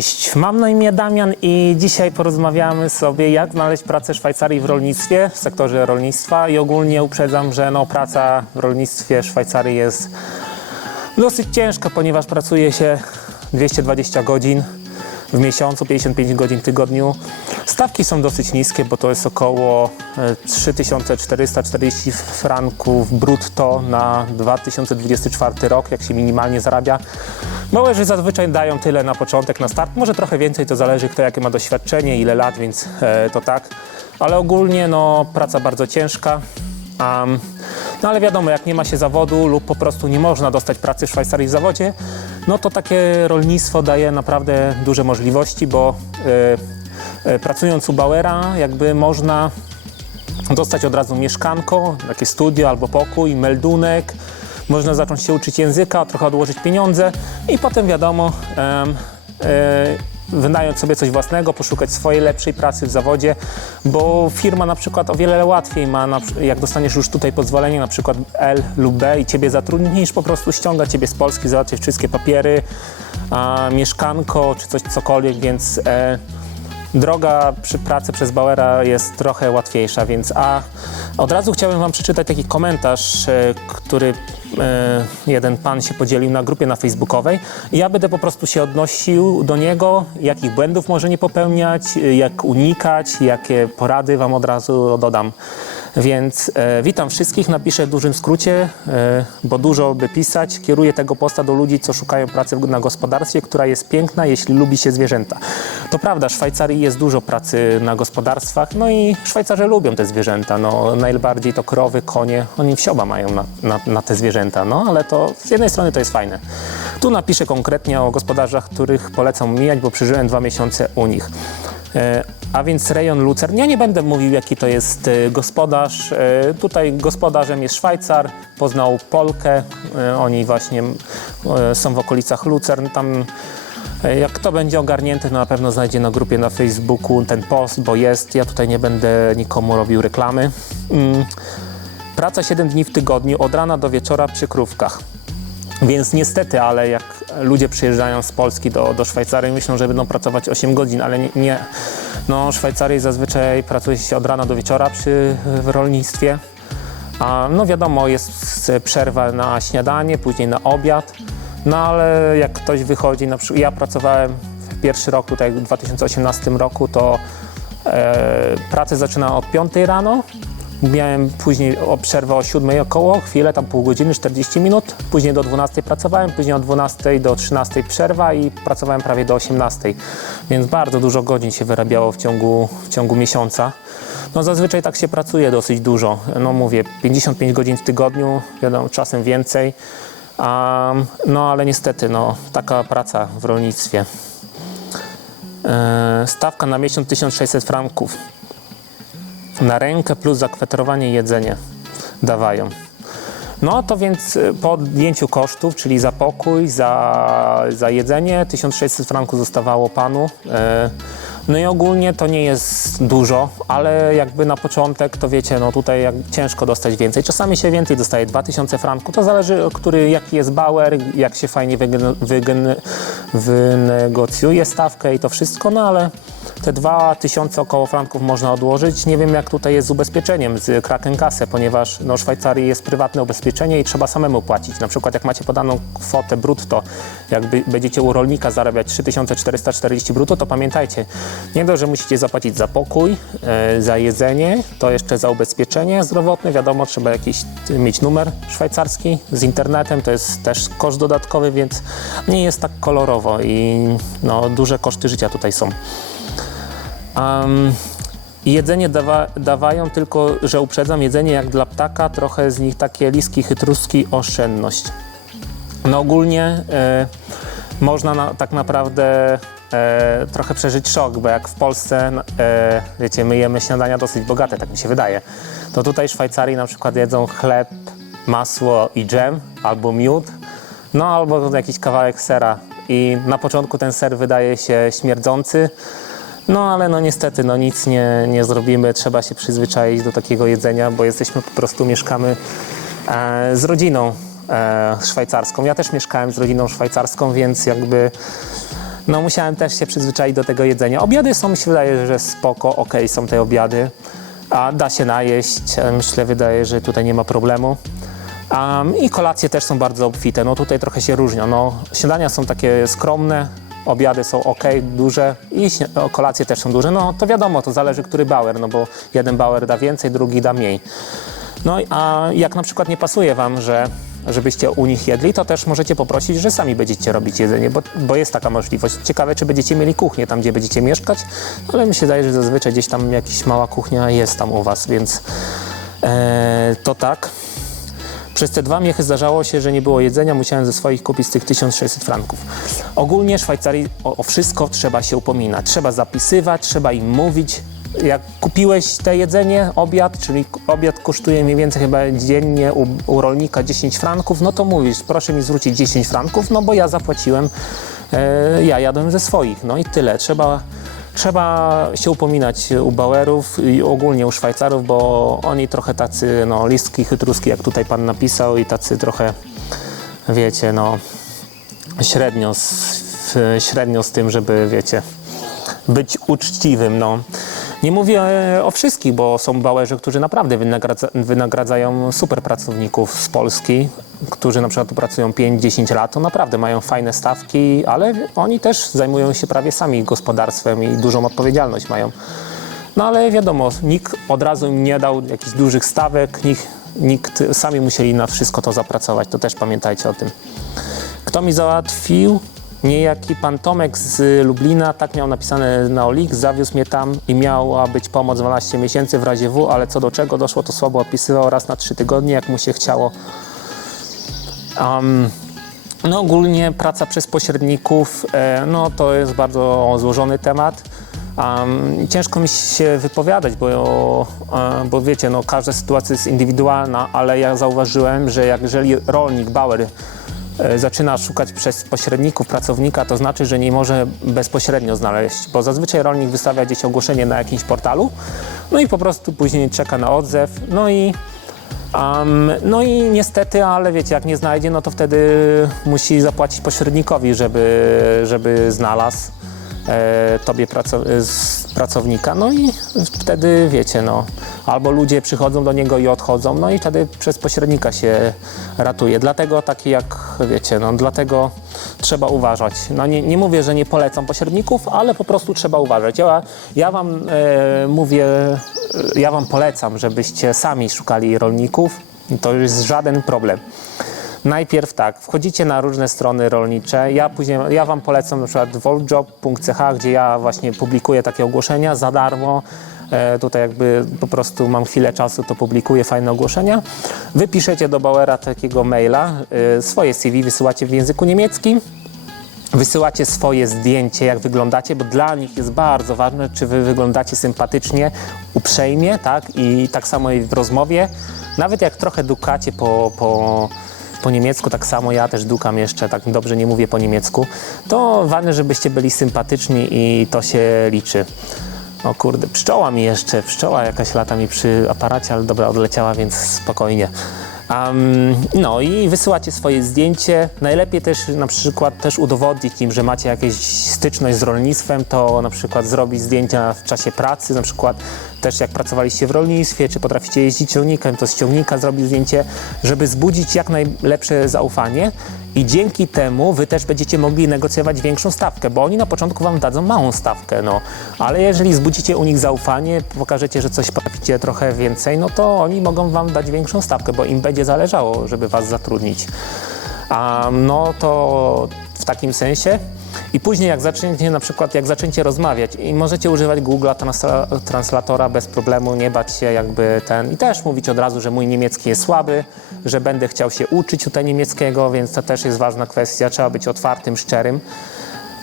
Cześć, mam na imię Damian i dzisiaj porozmawiamy sobie, jak znaleźć pracę w Szwajcarii w rolnictwie, w sektorze rolnictwa. I ogólnie uprzedzam, że no, praca w rolnictwie w Szwajcarii jest dosyć ciężka, ponieważ pracuje się 220 godzin w miesiącu, 55 godzin w tygodniu. Stawki są dosyć niskie, bo to jest około e, 3440 franków brutto na 2024 rok, jak się minimalnie zarabia. Małerzy zazwyczaj dają tyle na początek, na start. Może trochę więcej, to zależy kto jakie ma doświadczenie, ile lat, więc e, to tak. Ale ogólnie no, praca bardzo ciężka. Am, no ale wiadomo, jak nie ma się zawodu lub po prostu nie można dostać pracy w Szwajcarii w zawodzie, no to takie rolnictwo daje naprawdę duże możliwości, bo e, e, pracując u Bauera jakby można dostać od razu mieszkanko, takie studio albo pokój, meldunek. Można zacząć się uczyć języka, trochę odłożyć pieniądze i potem wiadomo, e, wynająć sobie coś własnego, poszukać swojej lepszej pracy w zawodzie, bo firma na przykład o wiele łatwiej ma, jak dostaniesz już tutaj pozwolenie, na przykład L lub B i ciebie zatrudni, niż po prostu ściąga ciebie z Polski, załatwiać wszystkie papiery, a, mieszkanko czy coś cokolwiek, więc e, droga przy pracy przez Bauera jest trochę łatwiejsza, więc a od razu chciałbym Wam przeczytać taki komentarz, e, który e, jeden pan się podzielił na grupie na facebookowej ja będę po prostu się odnosił do niego, jakich błędów może nie popełniać, jak unikać, jakie porady Wam od razu dodam. Więc e, witam wszystkich, napiszę w dużym skrócie, e, bo dużo by pisać. Kieruję tego posta do ludzi, co szukają pracy na gospodarstwie, która jest piękna, jeśli lubi się zwierzęta. To prawda, w Szwajcarii jest dużo pracy na gospodarstwach, no i Szwajcarze lubią te zwierzęta. No, najbardziej to krowy, konie, oni wsioba mają na, na, na te zwierzęta, no ale to z jednej strony to jest fajne. Tu napiszę konkretnie o gospodarzach, których polecam mijać, bo przeżyłem dwa miesiące u nich. E, A więc rejon Lucern. Ja nie będę mówił, jaki to jest e, gospodarz. E, Tutaj gospodarzem jest Szwajcar, poznał Polkę. E, Oni właśnie są w okolicach Lucern. Tam jak kto będzie ogarnięty, to na pewno znajdzie na grupie na Facebooku ten post, bo jest. Ja tutaj nie będę nikomu robił reklamy. Mm. Praca 7 dni w tygodniu, od rana do wieczora przy krówkach. Więc niestety, ale jak ludzie przyjeżdżają z Polski do, do Szwajcarii, myślą, że będą pracować 8 godzin, ale nie. nie. No, Szwajcarii zazwyczaj pracuje się od rana do wieczora przy, w rolnictwie. A, no wiadomo, jest przerwa na śniadanie, później na obiad. No ale jak ktoś wychodzi, na przykład ja pracowałem w pierwszy rok tutaj w 2018 roku, to e, pracę zaczynałem od 5 rano. Miałem później przerwę o 7 około, chwilę, tam pół godziny, 40 minut. Później do 12 pracowałem, później od 12 do 13 przerwa i pracowałem prawie do 18. Więc bardzo dużo godzin się wyrabiało w ciągu, w ciągu miesiąca. No zazwyczaj tak się pracuje dosyć dużo. No mówię, 55 godzin w tygodniu, wiadomo, czasem więcej. Um, no ale niestety, no, taka praca w rolnictwie. E, stawka na miesiąc 1600 franków. Na rękę plus zakwaterowanie jedzenie dawają. No to więc y, po odjęciu kosztów, czyli za pokój, za, za jedzenie, 1600 franków zostawało panu. E, No i ogólnie to nie jest dużo, ale jakby na początek to wiecie, no tutaj jak ciężko dostać więcej. Czasami się więcej dostaje, 2000 franków. To zależy, który, jaki jest Bauer, jak się fajnie wynegocjuje stawkę i to wszystko, no ale te 2000 około franków można odłożyć. Nie wiem jak tutaj jest z ubezpieczeniem, z Krakenkasse, ponieważ no, w Szwajcarii jest prywatne ubezpieczenie i trzeba samemu płacić. Na przykład jak macie podaną kwotę brutto, jakby będziecie u rolnika zarabiać 3440 brutto, to pamiętajcie, nie dość, że musicie zapłacić za pokój, e, za jedzenie, to jeszcze za ubezpieczenie zdrowotne. Wiadomo, trzeba jakiś mieć numer szwajcarski z internetem, to jest też koszt dodatkowy, więc nie jest tak kolorowo i no, duże koszty życia tutaj są. Um, jedzenie dawa, dawają, tylko że uprzedzam, jedzenie jak dla ptaka, trochę z nich takie liski, chytruski, oszczędność. No ogólnie e, można na, tak naprawdę e, trochę przeżyć szok, bo jak w Polsce, e, wiecie, my jemy śniadania dosyć bogate, tak mi się wydaje, to tutaj w Szwajcarii na przykład jedzą chleb, masło i dżem, albo miód, no albo jakiś kawałek sera i na początku ten ser wydaje się śmierdzący, no ale no niestety no nic nie, nie zrobimy, trzeba się przyzwyczaić do takiego jedzenia, bo jesteśmy po prostu, mieszkamy e, z rodziną e, szwajcarską. Ja też mieszkałem z rodziną szwajcarską, więc jakby no musiałem też się przyzwyczaić do tego jedzenia. Obiady są, mi się wydaje, że spoko, okej są te obiady, a da się najeść, e, myślę, wydaje, że tutaj nie ma problemu. Um, I kolacje też są bardzo obfite, no tutaj trochę się różnią, no śniadania są takie skromne, obiady są ok, duże i kolacje też są duże, no to wiadomo, to zależy który bauer, no bo jeden bauer da więcej, drugi da mniej. No a jak na przykład nie pasuje wam, że żebyście u nich jedli, to też możecie poprosić, że sami będziecie robić jedzenie, bo, bo jest taka możliwość. Ciekawe, czy będziecie mieli kuchnię tam, gdzie będziecie mieszkać, ale mi się wydaje, że zazwyczaj gdzieś tam jakaś mała kuchnia jest tam u was, więc e, to tak. Przez te dwa miechy zdarzało się, że nie było jedzenia, musiałem ze swoich kupić z tych 1600 franków. Ogólnie Szwajcarii o, o wszystko trzeba się upominać. Trzeba zapisywać, trzeba im mówić. Jak kupiłeś te jedzenie, obiad, czyli obiad kosztuje mniej więcej chyba dziennie u, u rolnika 10 franków, no to mówisz, proszę mi zwrócić 10 franków, no bo ja zapłaciłem, e, ja jadłem ze swoich, no i tyle. Trzeba Trzeba się upominać u Bauerów i ogólnie u Szwajcarów, bo oni trochę tacy no, listki chytruski, jak tutaj pan napisał, i tacy trochę, wiecie, no średnio z, średnio z tym, żeby, wiecie, być uczciwym, no. Nie mówię e, o wszystkich, bo są Bauerzy, którzy naprawdę wynagradza, wynagradzają super pracowników z Polski, którzy na przykład pracują 5-10 lat, to naprawdę mają fajne stawki, ale oni też zajmują się prawie sami gospodarstwem i dużą odpowiedzialność mają. No ale wiadomo, nikt od razu im nie dał jakichś dużych stawek, nikt, nikt sami musieli na wszystko to zapracować, to też pamiętajcie o tym. Kto mi załatwił? Niejaki pan Tomek z Lublina, tak miał napisane na Olik, zawiózł mnie tam i miała być pomoc 12 miesięcy w razie W, ale co do czego doszło, to słabo opisywał raz na 3 tygodnie, jak mu się chciało. Um, no ogólnie praca przez pośredników, e, no to jest bardzo złożony temat. Um, ciężko mi się wypowiadać, bo, e, bo wiecie, no, każda sytuacja jest indywidualna, ale ja zauważyłem, że jeżeli rolnik, bauer zaczyna szukać przez pośredników pracownika, to znaczy, że nie może bezpośrednio znaleźć, bo zazwyczaj rolnik wystawia gdzieś ogłoszenie na jakimś portalu, no i po prostu później czeka na odzew, no i Um, no i niestety, ale wiecie, jak nie znajdzie, no to wtedy musi zapłacić pośrednikowi, żeby, żeby znalazł e, tobie praco- e, z pracownika. No i wtedy wiecie, no, albo ludzie przychodzą do niego i odchodzą, no i wtedy przez pośrednika się ratuje. Dlatego taki jak wiecie, no dlatego trzeba uważać. No nie, nie mówię, że nie polecam pośredników, ale po prostu trzeba uważać. Ja, ja wam e, mówię, e, ja wam polecam, żebyście sami szukali rolników. To jest żaden problem. Najpierw tak, wchodzicie na różne strony rolnicze. Ja później, ja wam polecam na przykład voltjob.ch, gdzie ja właśnie publikuję takie ogłoszenia za darmo. E, tutaj jakby po prostu mam chwilę czasu, to publikuję fajne ogłoszenia. Wy piszecie do Bauera takiego maila, e, swoje CV wysyłacie w języku niemieckim. Wysyłacie swoje zdjęcie, jak wyglądacie, bo dla nich jest bardzo ważne, czy wy wyglądacie sympatycznie, uprzejmie, tak? I tak samo i w rozmowie. Nawet jak trochę dukacie po, po, po niemiecku, tak samo ja też dukam jeszcze, tak dobrze nie mówię po niemiecku, to ważne, żebyście byli sympatyczni i to się liczy. O kurde, pszczoła mi jeszcze, pszczoła jakaś lata mi przy aparacie, ale dobra, odleciała, więc spokojnie. Am, no i wysyłacie swoje zdjęcie. Najlepiej też na przykład też udowodnić im, że macie jakąś styczność z rolnictwem, to na przykład zrobić zdjęcia w czasie pracy, na przykład też jak pracowaliście w rolnictwie, czy potraficie jeździć ciągnikiem, to z ciągnika zrobić zdjęcie, żeby zbudzić jak najlepsze zaufanie i dzięki temu wy też będziecie mogli negocjować większą stawkę, bo oni na początku wam dadzą małą stawkę, no. Ale jeżeli zbudzicie u nich zaufanie, pokażecie, że coś potraficie trochę więcej, no to oni mogą wam dać większą stawkę, bo im będzie zależało, żeby was zatrudnić. A no to w takim sensie. I później jak zaczniecie na przykład, jak zaczniecie rozmawiać i możecie używać Google'a transla- translatora bez problemu, nie bać się jakby ten i też mówić od razu, że mój niemiecki jest słaby, że będę chciał się uczyć tutaj niemieckiego, więc to też jest ważna kwestia, trzeba być otwartym, szczerym.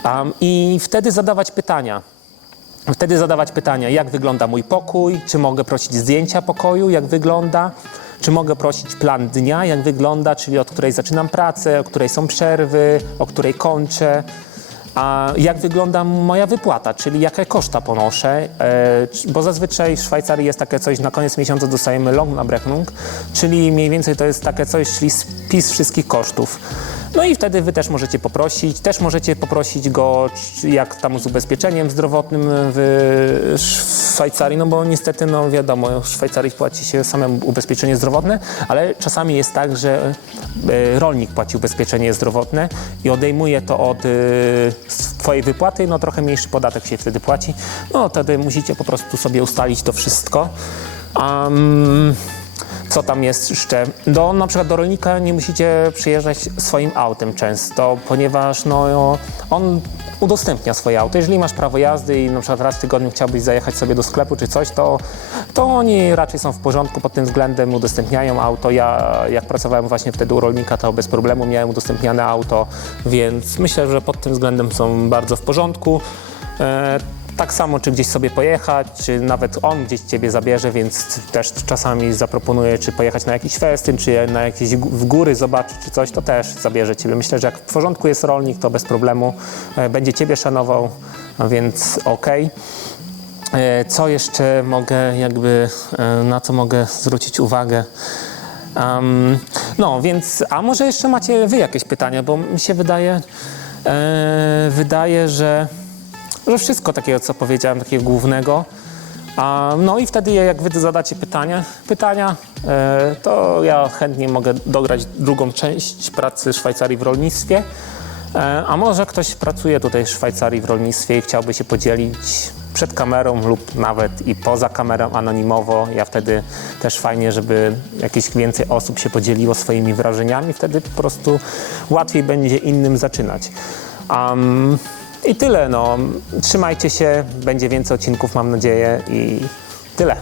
Um, I wtedy zadawać pytania. Wtedy zadawać pytania, jak wygląda mój pokój, czy mogę prosić zdjęcia pokoju, jak wygląda, czy mogę prosić plan dnia, jak wygląda, czyli od której zaczynam pracę, o której są przerwy, o której kończę, a jak wygląda moja wypłata, czyli jakie koszta ponoszę, e, bo zazwyczaj w Szwajcarii jest takie coś, na koniec miesiąca dostajemy Lohnabrechnung, czyli mniej więcej to jest takie coś, czyli spis wszystkich kosztów. No i wtedy wy też możecie poprosić, też możecie poprosić go, jak tam z ubezpieczeniem zdrowotnym w Szwajcarii, no bo niestety, no wiadomo, w Szwajcarii płaci się samemu ubezpieczenie zdrowotne, ale czasami jest tak, że e, rolnik płaci ubezpieczenie zdrowotne i odejmuje to od e, twojej wypłaty, no trochę mniejszy podatek się wtedy płaci. No wtedy musicie po prostu sobie ustalić to wszystko. Am, co tam jest jeszcze? Do, na przykład do rolnika nie musicie przyjeżdżać swoim autem często, ponieważ no, on udostępnia swoje auto. Jeżeli masz prawo jazdy i na przykład raz w tygodniu chciałbyś zajechać sobie do sklepu czy coś, to, to oni raczej są w porządku pod tym względem, udostępniają auto. Ja jak pracowałem właśnie wtedy u rolnika, to bez problemu miałem udostępniane auto, więc myślę, że pod tym względem są bardzo w porządku. E, tak samo, czy gdzieś sobie pojechać, czy nawet on gdzieś ciebie zabierze, więc też czasami zaproponuję, czy pojechać na jakiś festyn, czy na jakieś w góry zobaczyć, czy coś, to też zabierze ciebie. Myślę, że jak w porządku jest rolnik, to bez problemu e, będzie ciebie szanował, więc okej. E, Co jeszcze mogę jakby, e, na co mogę zwrócić uwagę? Am, no, więc, a może jeszcze macie wy jakieś pytania, bo mi się wydaje, e, wydaje, że, że wszystko takiego, co powiedziałem, takiego głównego. A, no i wtedy jak wy zadacie pytania, pytania, e, to ja chętnie mogę dograć drugą część pracy Szwajcarii w rolnictwie. E, A może ktoś pracuje tutaj w Szwajcarii w rolnictwie i chciałby się podzielić przed kamerą lub nawet i poza kamerą anonimowo. Ja wtedy też fajnie, żeby jakieś więcej osób się podzieliło swoimi wrażeniami. Wtedy po prostu łatwiej będzie innym zaczynać. Am, I tyle. No. Trzymajcie się, będzie więcej odcinków, mam nadzieję i tyle.